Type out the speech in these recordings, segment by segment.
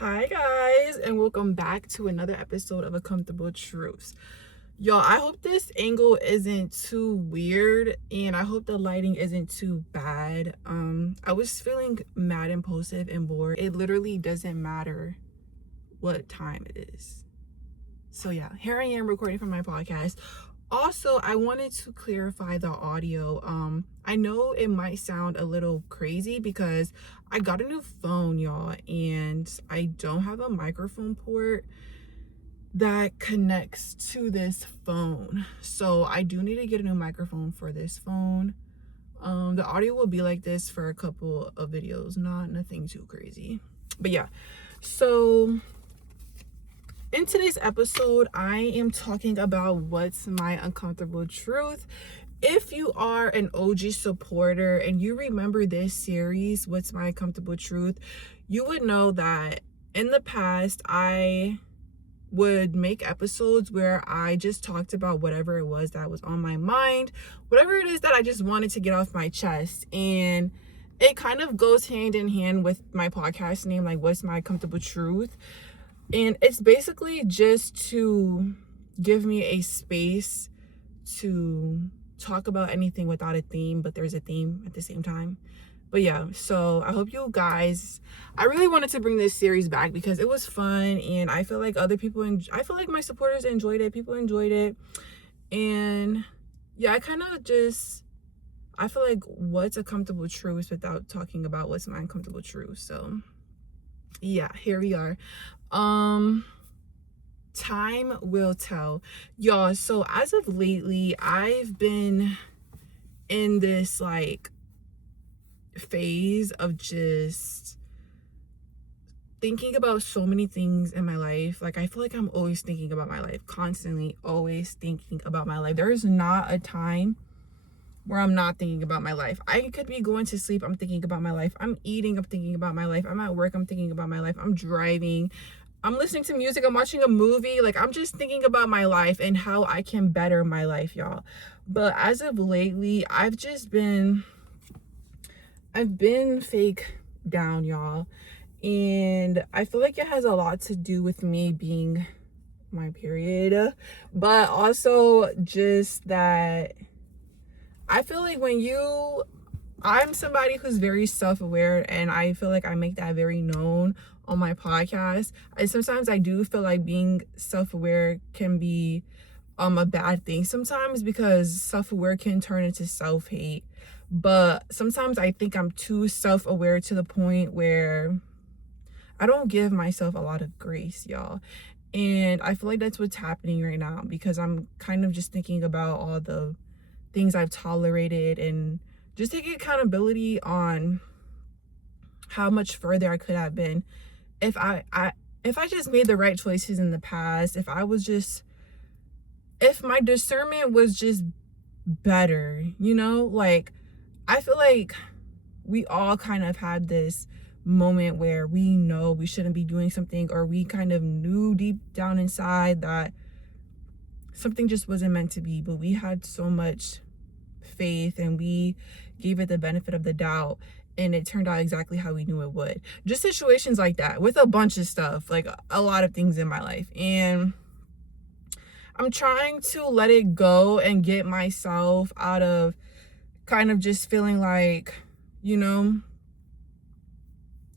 Hi guys, and welcome back to another episode of A Comfortable Truth. Y'all, I hope this angle isn't too weird and I hope the lighting isn't too bad. I was feeling mad, impulsive, and bored. It literally doesn't matter what time it is. So yeah, here I am recording for my podcast. Also, I wanted to clarify the audio. I know it might sound a little crazy because I got a new phone, y'all, and I don't have a microphone port that connects to this phone. So I do need to get a new microphone for this phone. The audio will be like this for a couple of videos, nothing too crazy. But yeah, so in today's episode, I am talking about what's my uncomfortable truth. If you are an OG supporter and you remember this series, What's My Uncomfortable Truth, you would know that in the past, I would make episodes where I just talked about whatever it was that was on my mind, whatever it is that I just wanted to get off my chest. And it kind of goes hand in hand with my podcast name, like What's My Uncomfortable Truth. And it's basically just to give me a space to talk about anything without a theme, but there's a theme at the same time. But yeah, so I hope you guys, I really wanted to bring this series back because it was fun and I feel like other people, I feel like my supporters enjoyed it, people enjoyed it. And yeah, I feel like what's a comfortable truth without talking about what's my uncomfortable truth. So yeah, here we are. Time will tell, y'all. So as of lately, I've been in this like phase of just thinking about so many things in my life. Like I feel like I'm always thinking about my life, constantly always thinking about my life. There is not a time where I'm not thinking about my life. I could be going to sleep, I'm thinking about my life. I'm eating, I'm thinking about my life. I'm at work, I'm thinking about my life. I'm driving, I'm listening to music, I'm watching a movie. Like I'm just thinking about my life and how I can better my life, y'all. But as of lately, I've been fake down, y'all. And I feel like it has a lot to do with me being my period, but also just that I feel like I'm somebody who's very self-aware, and I feel like I make that very known on my podcast. And sometimes I do feel like being self-aware can be a bad thing sometimes, because self-aware can turn into self-hate. But sometimes I think I'm too self-aware to the point where I don't give myself a lot of grace, y'all. And I feel like that's what's happening right now, because I'm kind of just thinking about all the things I've tolerated and just taking accountability on how much further I could have been if I just made the right choices in the past, if my discernment was just better, like I feel like we all kind of had this moment where we know we shouldn't be doing something, or we kind of knew deep down inside that something just wasn't meant to be, but we had so much faith and we gave it the benefit of the doubt, and it turned out exactly how we knew it would. Just situations like that with a bunch of stuff, like a lot of things in my life. And I'm trying to let it go and get myself out of kind of just feeling like,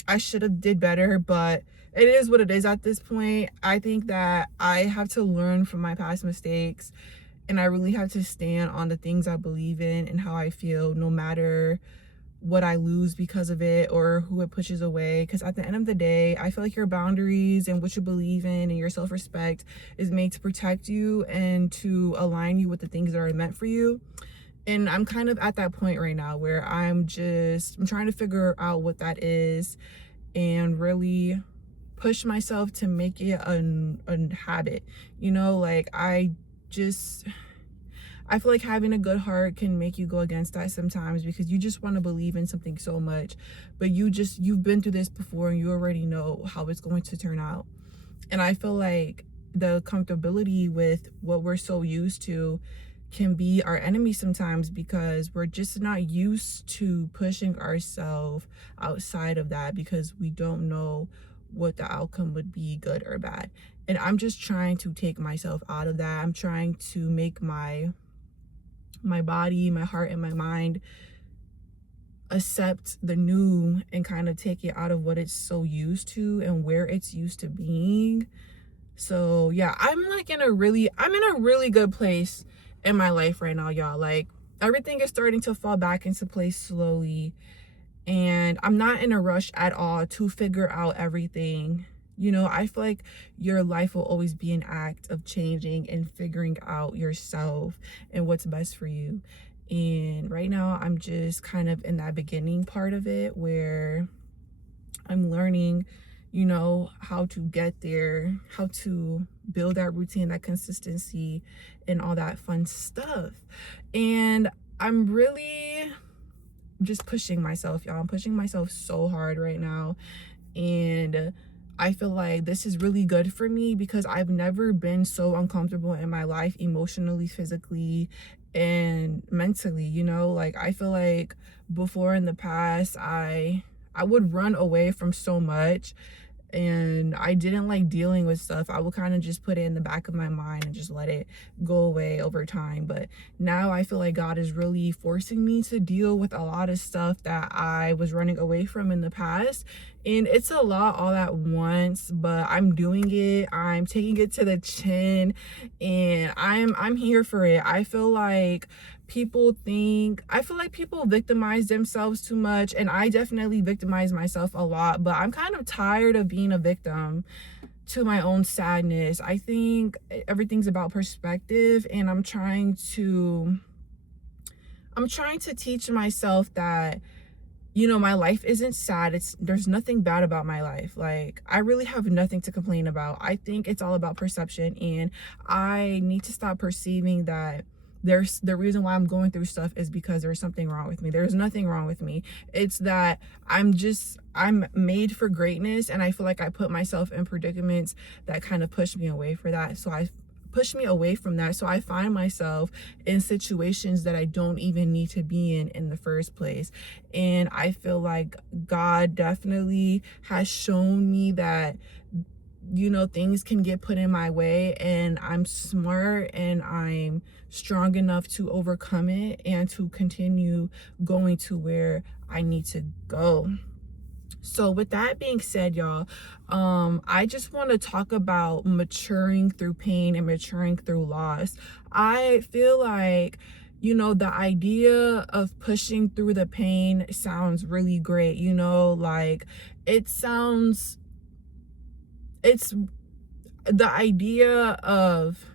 I should have did better, but it is what it is at this point. I think that I have to learn from my past mistakes, and I really have to stand on the things I believe in and how I feel, no matter what I lose because of it or who it pushes away. Because at the end of the day, I feel like your boundaries and what you believe in and your self-respect is made to protect you and to align you with the things that are meant for you. And I'm kind of at that point right now where I'm trying to figure out what that is and really push myself to make it a habit. Like I feel like having a good heart can make you go against that sometimes, because you just want to believe in something so much, but you've been through this before and you already know how it's going to turn out. And I feel like the comfortability with what we're so used to can be our enemy sometimes, because we're just not used to pushing ourselves outside of that, because we don't know what the outcome would be, good or bad. And I'm just trying to take myself out of that. I'm trying to make my body, my heart, and my mind accept the new and kind of take it out of what it's so used to and where it's used to being. So yeah, I'm in a really good place in my life right now, y'all. Like, everything is starting to fall back into place slowly, and I'm not in a rush at all to figure out everything. You know, I feel like your life will always be an act of changing and figuring out yourself and what's best for you. And right now, I'm just kind of in that beginning part of it where I'm learning, you know, how to get there, how to build that routine, that consistency, and all that fun stuff. And I'm really just pushing myself, y'all. I'm pushing myself so hard right now. And I feel like this is really good for me because I've never been so uncomfortable in my life, emotionally, physically, and mentally, you know? Like, I feel like before in the past, I would run away from so much, and I didn't like dealing with stuff. I would kind of just put it in the back of my mind and just let it go away over time. But now I feel like God is really forcing me to deal with a lot of stuff that I was running away from in the past. And it's a lot all at once, but I'm doing it. I'm taking it to the chin, and I'm here for it. I feel like people victimize themselves too much, and I definitely victimize myself a lot, but I'm kind of tired of being a victim to my own sadness. I think everything's about perspective, and I'm trying to teach myself that, you know, my life isn't sad. There's nothing bad about my life. Like, I really have nothing to complain about. I think it's all about perception, and I need to stop perceiving that there's the reason why I'm going through stuff is because there's something wrong with me. There's nothing wrong with me. It's that I'm made for greatness, and I feel like I put myself in predicaments that kind of push me away from that. So I find myself in situations that I don't even need to be in the first place. And I feel like God definitely has shown me that, you know, things can get put in my way, and I'm smart and I'm strong enough to overcome it and to continue going to where I need to go. So with that being said, y'all, I just want to talk about maturing through pain and maturing through loss. I feel like, you know, the idea of pushing through the pain sounds really great. You know, like, it's the idea of,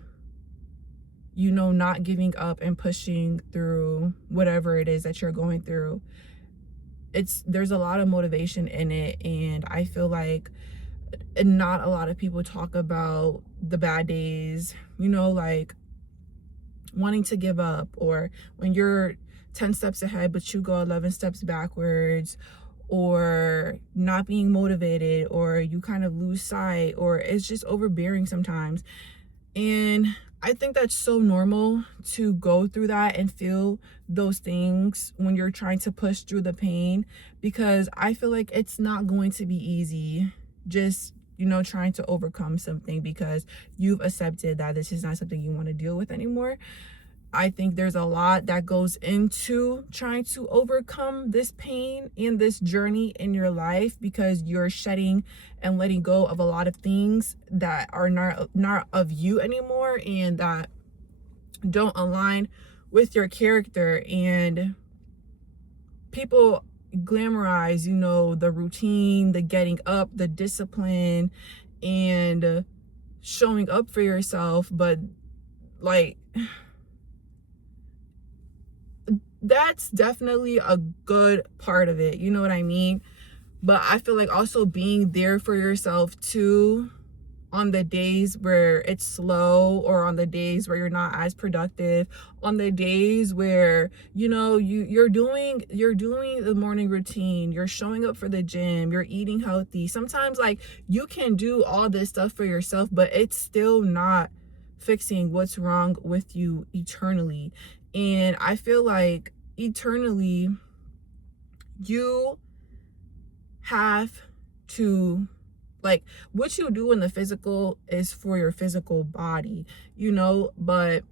you know, not giving up and pushing through whatever it is that you're going through. There's a lot of motivation in it, and I feel like not a lot of people talk about the bad days, you know, like wanting to give up, or when you're 10 steps ahead but you go 11 steps backwards, or not being motivated, or you kind of lose sight, or it's just overbearing sometimes. And I think that's so normal to go through that and feel those things when you're trying to push through the pain, because I feel like it's not going to be easy just, you know, trying to overcome something because you've accepted that this is not something you want to deal with anymore. I think there's a lot that goes into trying to overcome this pain and this journey in your life, because you're shedding and letting go of a lot of things that are not of you anymore and that don't align with your character. And people glamorize, you know, the routine, the getting up, the discipline, and showing up for yourself, but like, that's definitely a good part of it, you know what I mean? But I feel like also being there for yourself too, on the days where it's slow, or on the days where you're not as productive, on the days where, you know, you're doing the morning routine, you're showing up for the gym, you're eating healthy. Sometimes, like, you can do all this stuff for yourself, but it's still not fixing what's wrong with you eternally. And I feel like eternally you have to, Like, what you do in the physical is for your physical body, you know, but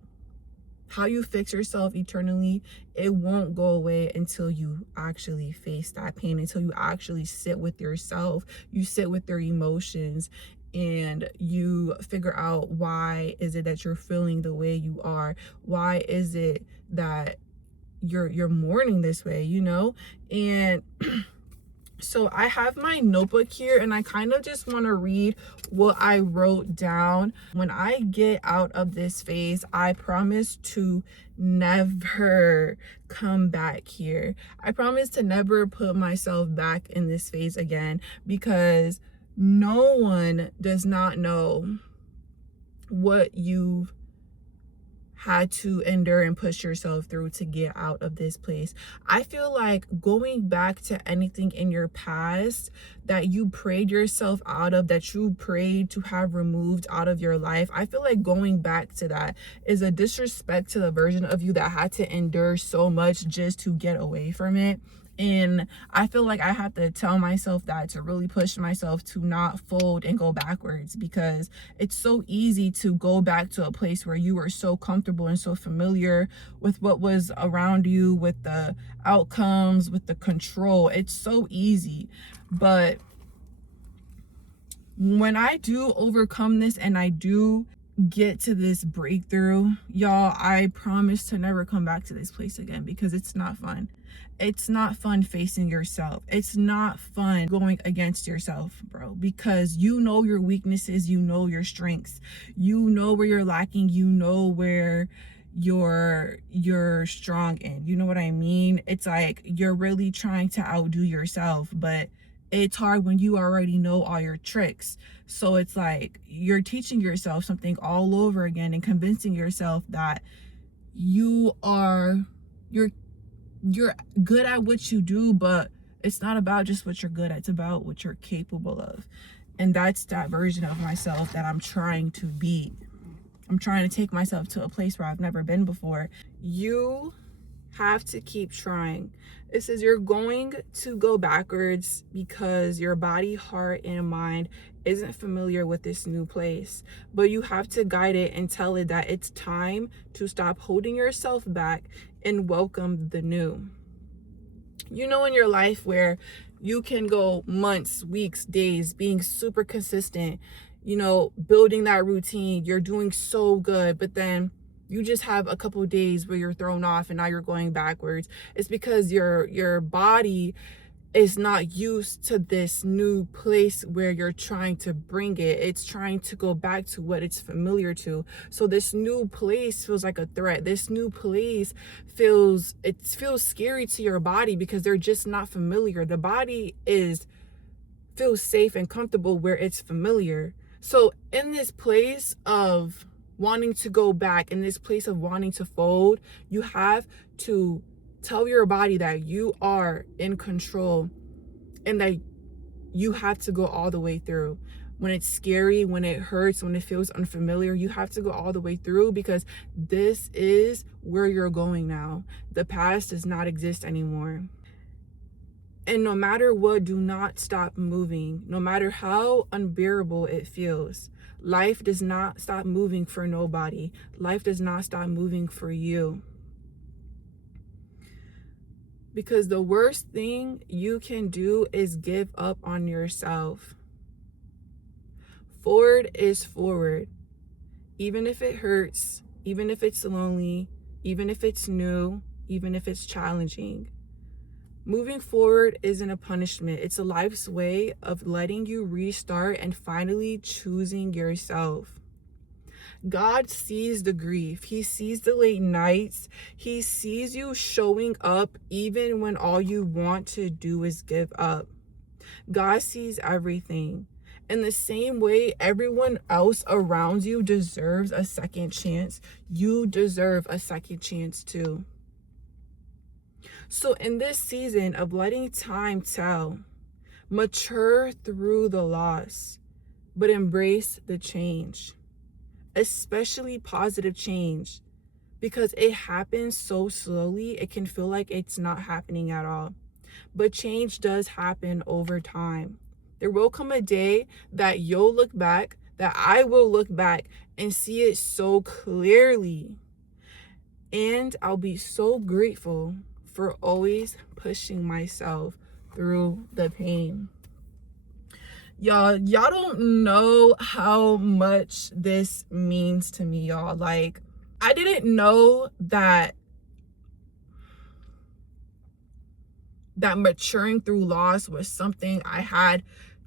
how you fix yourself eternally, it won't go away until you actually face that pain, until you actually sit with yourself, you sit with your emotions, and you figure out why is it that you're feeling the way you are, why is it that you're mourning this way, you know. And so I have my notebook here, and I kind of just want to read what I wrote down. When I get out of this phase, I promise to never come back here. I promise to never put myself back in this phase again, because no one does not know what you've had to endure and push yourself through to get out of this place. I feel like going back to anything in your past that you prayed yourself out of, that you prayed to have removed out of your life, I feel like going back to that is a disrespect to the version of you that had to endure so much just to get away from it. And I feel like I have to tell myself that to really push myself to not fold and go backwards, because it's so easy to go back to a place where you were so comfortable and so familiar with what was around you, with the outcomes, with the control. It's so easy. But when I do overcome this and I do get to this breakthrough, y'all, I promise to never come back to this place again, because it's not fun. It's not fun facing yourself. It's not fun going against yourself, bro, because you know your weaknesses, you know your strengths, you know where you're lacking, you know where you're strong in. You know what I mean? It's like you're really trying to outdo yourself, but it's hard when you already know all your tricks. So it's like you're teaching yourself something all over again and convincing yourself that you're good at what you do, but it's not about just what you're good at, it's about what you're capable of. And that's that version of myself that I'm trying to be. I'm trying to take myself to a place where I've never been before. You have to keep trying. It says you're going to go backwards because your body, heart, and mind isn't familiar with this new place, but you have to guide it and tell it that it's time to stop holding yourself back and welcome the new. You know, in your life where you can go months, weeks, days being super consistent, you know, building that routine, you're doing so good, but then you just have a couple of days where you're thrown off and now you're going backwards. It's because your body is not used to this new place where you're trying to bring it. It's trying to go back to what it's familiar to. So this new place feels like a threat. This new place feels scary to your body because they're just not familiar. The body feels safe and comfortable where it's familiar. So in this place of wanting to go back, in this place of wanting to fold, you have to tell your body that you are in control and that you have to go all the way through. When it's scary, when it hurts, when it feels unfamiliar, you have to go all the way through, because this is where you're going now. The past does not exist anymore. And no matter what, do not stop moving. No matter how unbearable it feels, life does not stop moving for nobody. Life does not stop moving for you. Because the worst thing you can do is give up on yourself. Forward is forward. Even if it hurts, even if it's lonely, even if it's new, even if it's challenging. Moving forward isn't a punishment. It's a life's way of letting you restart and finally choosing yourself. God sees the grief. He sees the late nights. He sees you showing up even when all you want to do is give up. God sees everything. In the same way everyone else around you deserves a second chance, you deserve a second chance too. So in this season of letting time tell, mature through the loss, but embrace the change. Especially positive change, because it happens so slowly it can feel like it's not happening at all. But change does happen over time. There will come a day that you'll look back, that I will look back and see it so clearly. And I'll be so grateful for always pushing myself through the pain. Y'all don't know how much this means to me, y'all. Like, I didn't know that maturing through loss was something I had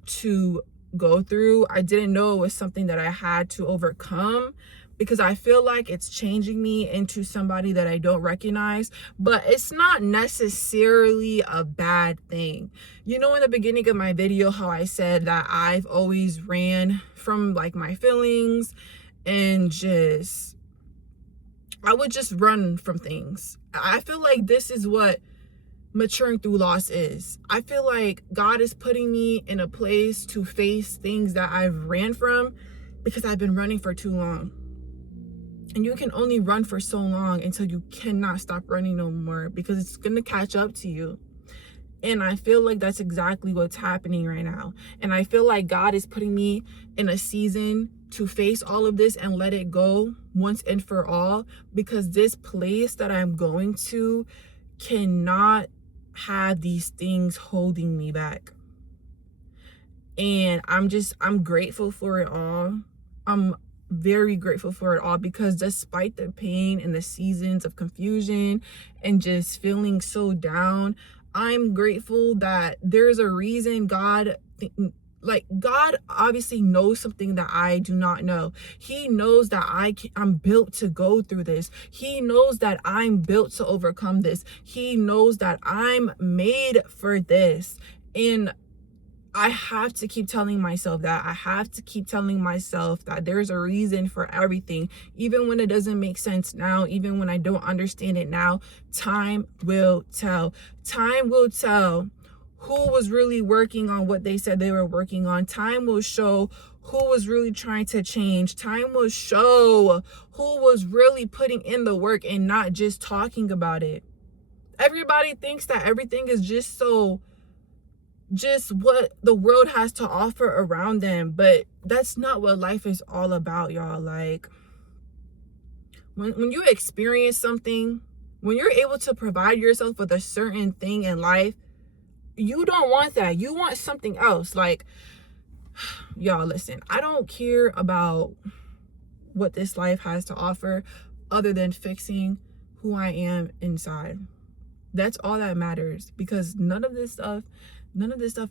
to go through. I didn't know it was something that I had to overcome, because I feel like it's changing me into somebody that I don't recognize, but it's not necessarily a bad thing. You know, in the beginning of my video, how I said that I've always ran from like my feelings, and I would just run from things. I feel like this is what maturing through loss is. I feel like God is putting me in a place to face things that I've ran from, because I've been running for too long. And you can only run for so long until you cannot stop running no more, because it's going to catch up to you. And I feel like that's exactly what's happening right now. And I feel like God is putting me in a season to face all of this and let it go once and for all, because this place that I'm going to cannot have these things holding me back. And I'm grateful for it all. I'm very grateful for it all, because despite the pain and the seasons of confusion and just feeling so down, I'm grateful that there's a reason God obviously knows something that I do not know. He knows that I'm built to go through this. He knows that I'm built to overcome this. He knows that I'm made for this. And I have to keep telling myself that. I have to keep telling myself that there's a reason for everything. Even when it doesn't make sense now, even when I don't understand it now, time will tell. Time will tell who was really working on what they said they were working on. Time will show who was really trying to change. Time will show who was really putting in the work and not just talking about it. Everybody thinks that everything is just what the world has to offer around them, but that's not what life is all about, y'all. Like, when you experience something, when you're able to provide yourself with a certain thing in life, you don't want that. You want something else. Like, y'all, listen, I don't care about what this life has to offer other than fixing who I am inside. That's all that matters, because none of this stuff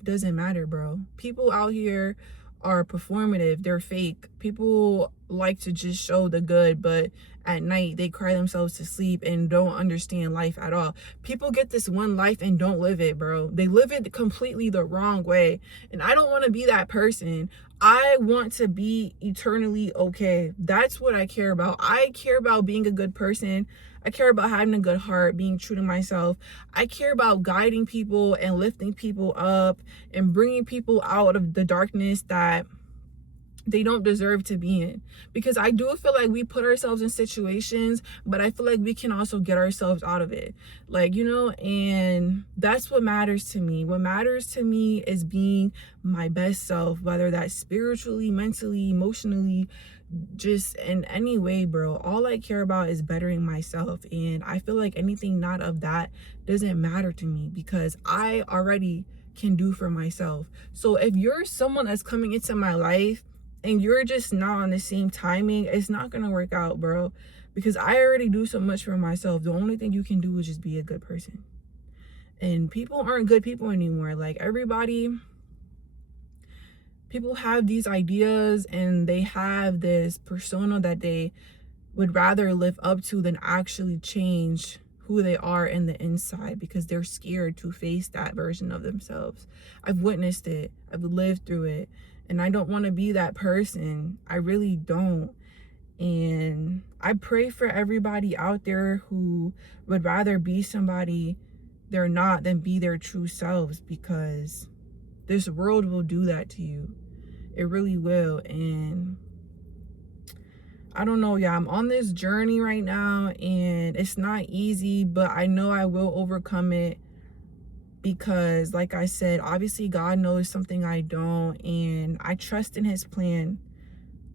doesn't matter, bro. People out here are performative. They're fake. People like to just show the good, but at night they cry themselves to sleep and don't understand life at all. People get this one life and don't live it, bro. They live it completely the wrong way. And I don't want to be that person. I want to be eternally okay. That's what I care about. I care about being a good person. I care about having a good heart, being true to myself. I care about guiding people and lifting people up and bringing people out of the darkness that they don't deserve to be in. Because I do feel like we put ourselves in situations, but I feel like we can also get ourselves out of it. Like, you know, and that's what matters to me. What matters to me is being my best self, whether that's spiritually, mentally, emotionally, just in any way, bro. All I care about is bettering myself, and I feel like anything not of that doesn't matter to me, because I already can do for myself. So if you're someone that's coming into my life and you're just not on the same timing, it's not gonna work out, bro, because I already do so much for myself. The only thing you can do is just be a good person. And people aren't good people anymore. Like, people have these ideas and they have this persona that they would rather live up to than actually change who they are in the inside, because they're scared to face that version of themselves. I've witnessed it. I've lived through it. And I don't want to be that person. I really don't. And I pray for everybody out there who would rather be somebody they're not than be their true selves, because this world will do that to you. It really will. And I don't know, yeah, I'm on this journey right now and it's not easy, but I know I will overcome it. because like I said, obviously God knows something I don't, and I trust in his plan.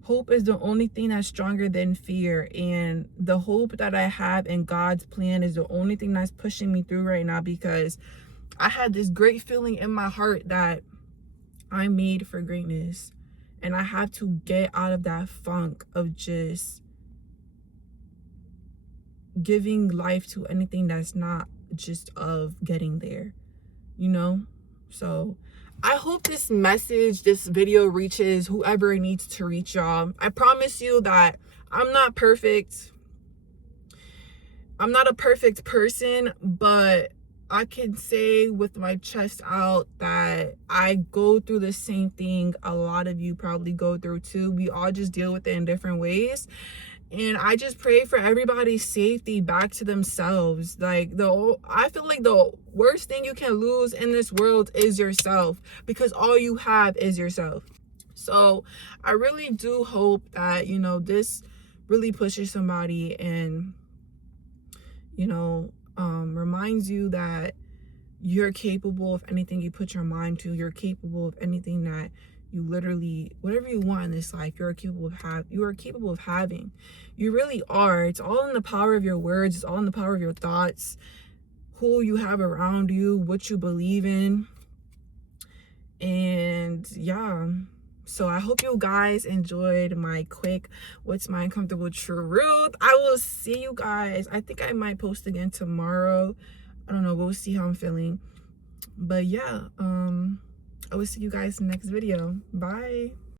Hope is the only thing that's stronger than fear, and the hope that I have in God's plan is the only thing that's pushing me through right now, because I had this great feeling in my heart that I'm made for greatness, and I have to get out of that funk of just giving life to anything that's not just of getting there, you know? So I hope this message, this video reaches whoever it needs to reach, y'all. I promise you that I'm not perfect. I'm not a perfect person, but I can say with my chest out that I go through the same thing a lot of you probably go through too. We all just deal with it in different ways. And I just pray for everybody's safety back to themselves. Like, I feel like the worst thing you can lose in this world is yourself, because all you have is yourself. So I really do hope that, you know, this really pushes somebody and, you know, reminds you that you're capable of anything you put your mind to. You're capable of anything that you literally, whatever you want in this life, you are capable of having. You really are. It's all in the power of your words. It's all in the power of your thoughts, who you have around you, what you believe in. And yeah, so I hope you guys enjoyed my quick what's my uncomfortable truth. I will see you guys. I think I might post again tomorrow. I don't know, we'll see how I'm feeling. But yeah, I will see you guys in the next video. Bye.